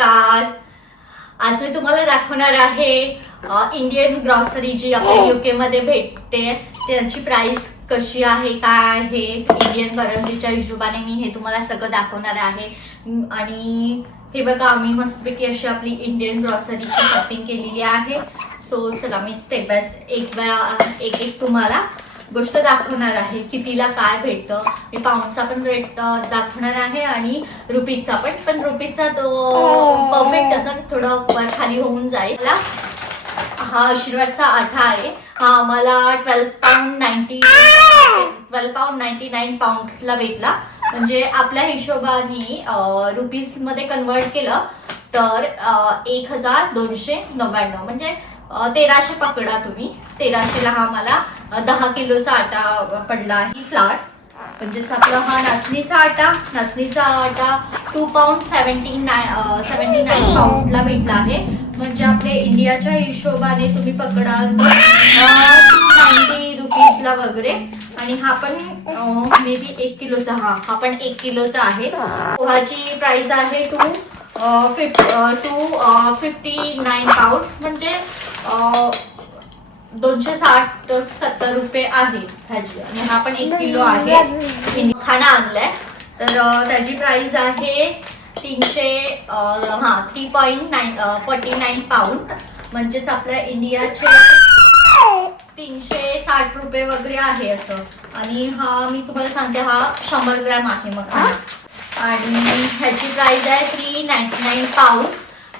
नमस्कार. आज मी तुम्हाला दाखवणार आहे इंडियन ग्रॉसरी जी आपल्या यूके मध्ये भेटते त्याची प्राइस कशी आहे, काय आहे. इंडियन करन्सीच्या हिशोबाने मी हे तुम्हाला सगळं दाखवणार आहे. आणि हे बघा, आम्ही मस्तपैकी अशी आपली इंडियन ग्रॉसरीची शॉपिंग केलेली आहे. सो चला मी स्टेप बाय एक तुम्हाला गोष्ट दाखवणार आहे कितीला काय भेटतं. मी पाऊंडचा पण रेट दाखवणार आहे आणि रुपीजचा पण रुपीजचा तो परफेक्ट असं थोडं वर खाली होऊन जाईल. हा आशीर्वादचा आठा आहे. हा आम्हाला 12 पाऊंड 99 पाऊंड्सला भेटला. म्हणजे आपल्या हिशोबाने रुपीज मध्ये कन्वर्ट केलं तर 1299 म्हणजे 1300 पकडा तुम्ही. 1300ला हा मला 10 किलोचा आटा पडला आहे. फ्लावर म्हणजेच आपला हा नाचणीचा आटा 2 पाऊंड 79 पाऊंडला भेटला आहे. म्हणजे आपल्या इंडियाच्या हिशोबाने तुम्ही पकडाल 290 रुपीजला वगैरे. आणि हा पण मे बी 1 किलोचा. हा पण 1 किलोचा आहे. पोहाची प्राइस आहे 259 पाऊंड्स म्हणजे 260-70 रुपये आहे ह्याची. आणि हा पण 1 किलो आहे. खाना आणलाय तर त्याची प्राइस आहे 3.49 पाऊंड म्हणजेच आपल्या इंडियाचे 360 रुपये वगैरे आहे असं. आणि हा मी तुम्हाला सांगते हा 100 ग्रॅम आहे मखाना. आणि ह्याची प्राइस आहे 399 पाऊंड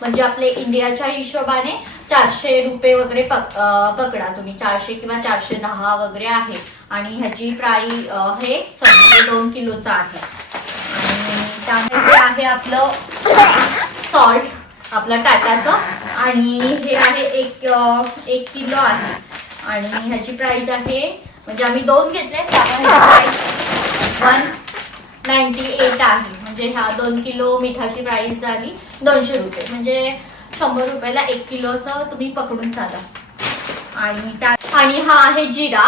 म्हणजे आपले इंडियाच्या हिशोबाने 400 रुपये वगैरे पकडा तुम्ही. 400 किंवा 410 वगैरे आहे. आणि ह्याची प्राइस हे 2 किलोचा आहे. आणि त्यामध्ये आहे आपलं सॉल्ट आपलं टाटाचं आणि हे आहे 1 किलो आहे. आणि ह्याची प्राइस आहे म्हणजे आम्ही 2 घेतले त्यामुळे प्राइस 198 आहे. म्हणजे ह्या 2 किलो मिठाची प्राइस झाली 200 रुपये म्हणजे 100 रुपयाला 1 किलो असं तुम्ही पकडून चाला. आणि हा आहे जिरा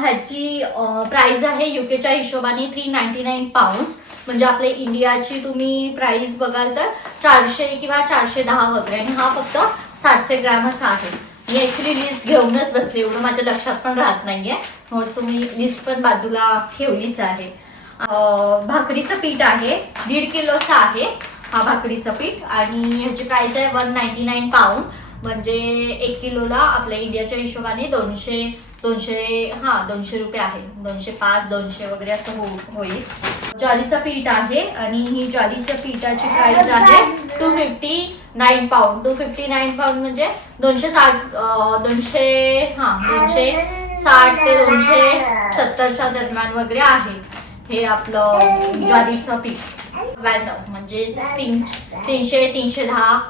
ह्याची प्राइस आहे युकेच्या हिशोबाने 399 पाऊंड्स म्हणजे आपल्या इंडियाची तुम्ही प्राइस बघाल तर 400 किंवा 410 वगैरे. आणि हा फक्त 700 ग्रॅमच आहे. मी ऍक्च्युली लिस्ट घेऊनच बसले, एवढं माझ्या लक्षात पण राहत नाहीये म्हणून मी लिस्ट पण बाजूला ठेवलीच आहे. भाकरीचं पीठ आहे 1.5 किलोचं आहे हा भाकरीचं पीठ. आणि ह्याची प्राइस आहे 199 पाऊंड म्हणजे 1 किलोला आपल्या इंडियाच्या हिशोबाने 200 रुपये आहे. 205-200 वगैरे असं होईल. ज्वारीचं पीठ आहे आणि ही ज्वारीच्या पीठाची प्राइस आहे 259 पाऊंड. 259 पाऊंड म्हणजे 260 ते 270च्या दरम्यान वगैरे आहे हे आपलं ज्वारीचं पीठ. 92 म्हणजे 300-310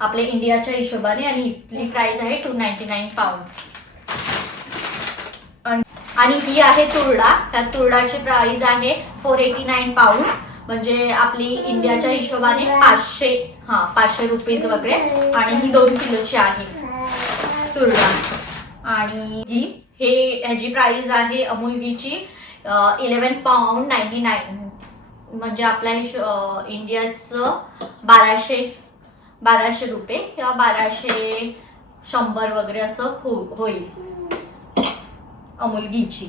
आपल्या इंडियाच्या हिशोबाने. आणि इथली प्राइस आहे 299 पाऊंड. आणि ही आहे तुरडा. त्या तुरडाची प्राइस आहे 489 पाऊंड्स म्हणजे आपली इंडियाच्या हिशोबाने 500 रुपीज वगैरे. आणि ही 2 किलोची आहे तुरडा. आणि ह्याची प्राइस आहे अमूल घीची 11 पाऊंड 99 म्हणजे आपल्या इंडियाचं 1200 रुपये किंवा 1200-100 वगैरे असं होईल अमूल घीची.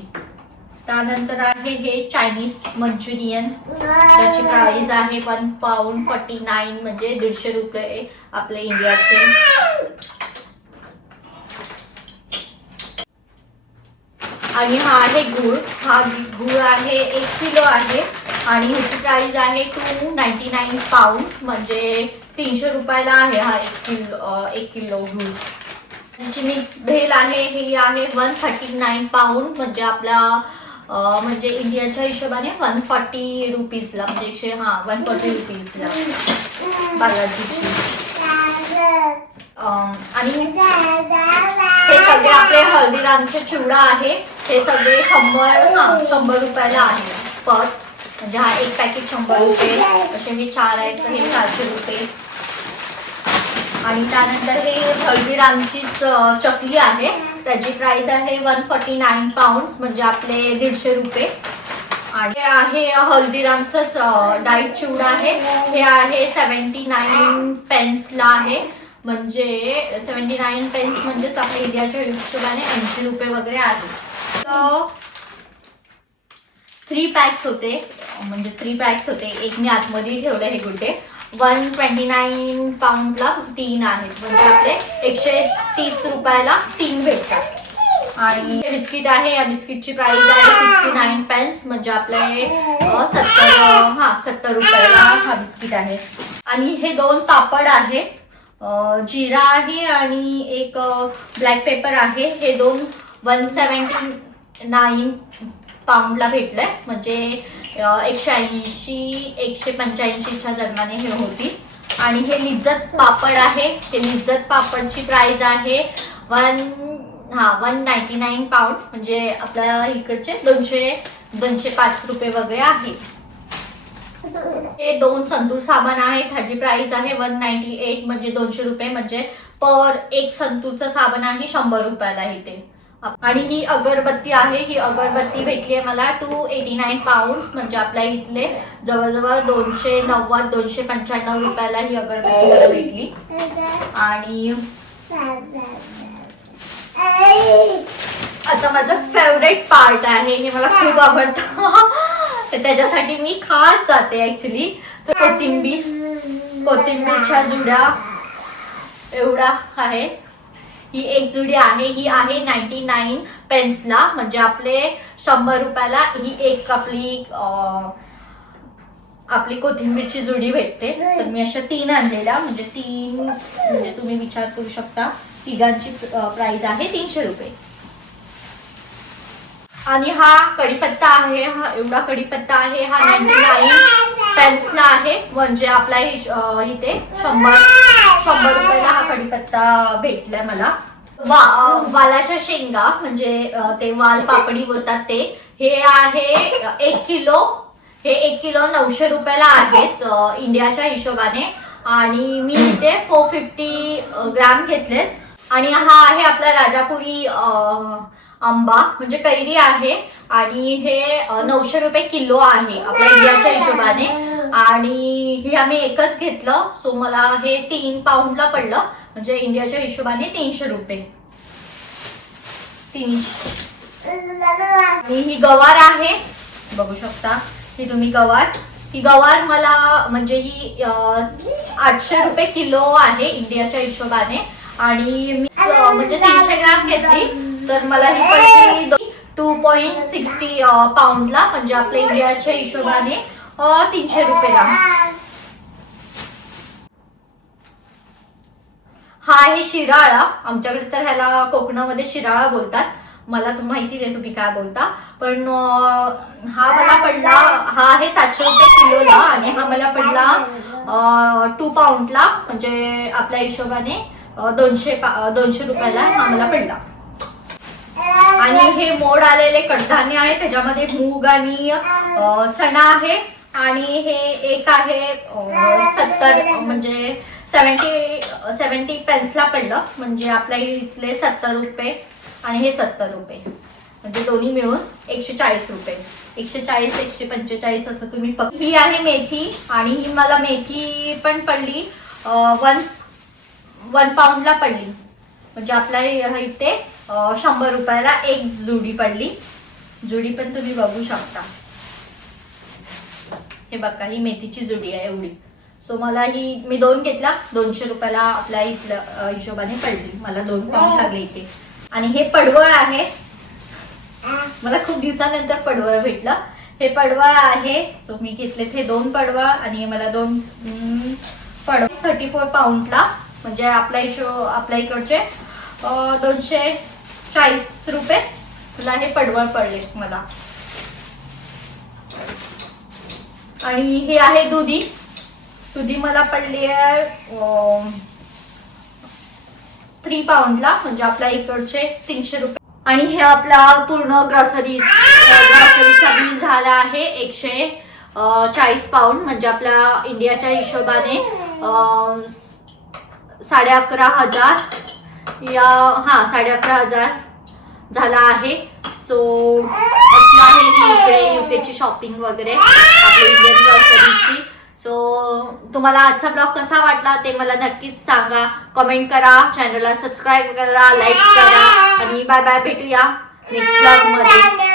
त्यानंतर आहे हे चायनीज मंचुरियन त्याची प्राइस आहे 1 पाऊंड 49 म्हणजे 150 रुपये आपल्या इंडियाचे. आणि हा आहे गूळ. हा गूळ आहे 1 किलो आहे. आणि ह्याची प्राइस आहे 299 पाऊंड म्हणजे 300 रुपयाला आहे हा 1 किलो गूळ. ह्याची मिक्स भेल आहे ही आहे 139 पाऊंड म्हणजे आपल्या म्हणजे इंडियाच्या हिशोबाने 140 रुपीजला म्हणजे 140 रुपीजला बालाजीची. आणि हे सगळे आपले हल्दीरामचे चिवडा आहे. हे सगळे 100 रुपयाला आहे पर. म्हणजे हा एक पॅकेट 100 रुपये असे हे 4 आहेत तर हे 400 रुपये. आणि त्यानंतर हे हल्दीरामचीच चकली आहे त्याची प्राइस आहे 149 पाऊंड्स म्हणजे आपले 150 रुपये. आणि हे आहे हल्दीरामचंच डाईट चिवडा आहे. हे आहे 79 पेन्सला आहे, म्हणजे 79 पेन्स म्हणजेच आपल्या इंडियाच्या हिशोबाने 80 रुपये वगैरे आहे. तर 3 पॅक्स होते, म्हणजे 3 पॅक्स होते. एक मी आतमध्ये ठेवलं हे गुड्डे. 129 पाऊंडला 3 आहेत, म्हणजे आपले 130 रुपयाला 3 भेटतात. आणि हे बिस्किट आहे, या बिस्किटची प्राइस आहे 69 पेन्स, म्हणजे आपले 70 रुपयाला हा बिस्किट आहे. आणि हे 2 पापड आहे, जिरा आहे आणि एक ब्लॅक पेपर आहे. हे 2 179 पाऊंडला भेटलंय, म्हणजे 180-185च्या दरम्यान हे होती. आणि हे लिज्जत पापड आहे. हे लिज्जत पापडची प्राइस आहे 199 पाऊंड, म्हणजे आपल्या इकडचे 205 रुपये वगैरे आहे. हे 2 संतूर साबण आहेत, ह्याची प्राइस आहे 198, म्हणजे 200 रुपये, म्हणजे पर एक संतूरचं साबण आहे 100 रुपयाला आहे ते. आणि ही अगरबत्ती आहे, ही अगरबत्ती भेटली आहे मला 289 पाऊंड, म्हणजे आपल्या इथले जवळजवळ 290-295 रुपयाला ही अगरबत्ती मला भेटली. आणि आता माझं फेवरेट पार्ट आहे, हे मला खूप आवडतं त्याच्यासाठी मी खात जाते ऍक्च्युली. कोथिंबीरच्या जुड्या एवढा आहे. ही एक जुडी आहे, ही आहे 99 पेन्सला, म्हणजे आपले 100 रुपयाला ही एक आपली कोथिंबीरची जुडी भेटते. तर मी अशा 3 आणलेल्या, म्हणजे 3 म्हणजे तुम्ही विचार करू शकता, तिघांची प्राइस आहे 300 रुपये. आणि हा कढीपत्ता आहे, हा एवढा कढीपत्ता आहे, हा 99 पेन्सला आहे, म्हणजे आपला इथे 100 रुपयाला हा कढीपत्ता भेटलाय मला. वालाच्या शेंगा, म्हणजे ते वाल पापडी बोलतात ते, हे आहे 1 किलो. हे 1 किलो 900 रुपयाला आहेत इंडियाच्या हिशोबाने. आणि मी इथे 450 ग्रॅम घेतलेत. आणि हा आहे आपला राजापुरी आंबा, म्हणजे कैरी आहे, आणि हे 900 रुपये किलो आहे आपल्या इंडियाच्या हिशोबाने. आणि हे आम्ही एकच घेतलं, सो मला हे 3 पाऊंडला पडलं, म्हणजे इंडियाच्या हिशोबाने 300 रुपये. 300. आणि ही गवार आहे, बघू शकता, ही तुम्ही गवार. ही गवार मला म्हणजे ही 800 रुपये किलो आहे इंडियाच्या हिशोबाने. आणि मी म्हणजे 300 ग्रॅम घेतली, तर मला ही पडली 2.60 पाऊंडला, म्हणजे आपल्या इंडियाच्या हिशोबाने 300 रुपयाला. हा आहे शिराळा, आमच्याकडे तर ह्याला कोकणामध्ये शिराळा बोलतात, मला माहिती नाही तुम्ही काय बोलता. पण हा मला पडला, हा आहे 700 रुपये किलोला, आणि हा मला पडला 2 पाऊंडला, म्हणजे आपल्या हिशोबाने 200 रुपयाला हा मला पडला. आणि हे मोड आलेले कडधान्य आहे, त्याच्यामध्ये मूग आणि चणा आहे. आणि हे एक आहे 70, म्हणजे 70 पेन्सला पडलं, म्हणजे आपल्या इथले 70 रुपये आणि हे 70 रुपये, म्हणजे दोन्ही मिळून 140 रुपये. 140-145 असं तुम्ही ही आहे मेथी, आणि ही मला मेथी पण पडली 1 पाऊंडला पडली, म्हणजे आपल्या इथे 100 रुपयाला एक जुडी पडली. जुडी पण तुम्ही बघू शकता, हे बघा, ही मेथीची जुडी आहे एवढी. सो मला ही मी 2 घेतला, 200 रुपयाला आपल्या इथल्या हिशोबाने पडली, मला 2 पाऊंड लागले इथे. आणि हे पडवळ आहे, मला खूप दिवसानंतर पडवळ भेटलं. हे पडवळ आहे, सो मी घेतले ते 2 पडवळ, आणि मला 2 पडवळ 34 पाऊंडला, म्हणजे आपल्या इकडचे 240 रुपये मला हे पडवळ पडले मला. आणि हे आहे दुधी मला पडली आहे 3 पाऊंडला, म्हणजे आपल्या इकडचे 300 रुपये. आणि हे आपला पूर्ण ग्रॉसरीचा बिल झाला आहे 140 पाऊंड, म्हणजे आपल्या इंडियाच्या हिशोबाने 11,500 या 11,500 झाला आहे. सो अशी आहे ही इकडे युकेची शॉपिंग वगैरे आपल्या इंडियन ग्रॉसरीची. सो तुम्हाला आजचा ब्लॉग कसा वाटला ते मला नक्कीच सांगा, कमेंट करा, चॅनलला सबस्क्राईब करा, लाईक करा आणि बाय बाय, भेटूया नेक्स्ट ब्लॉग मध्ये.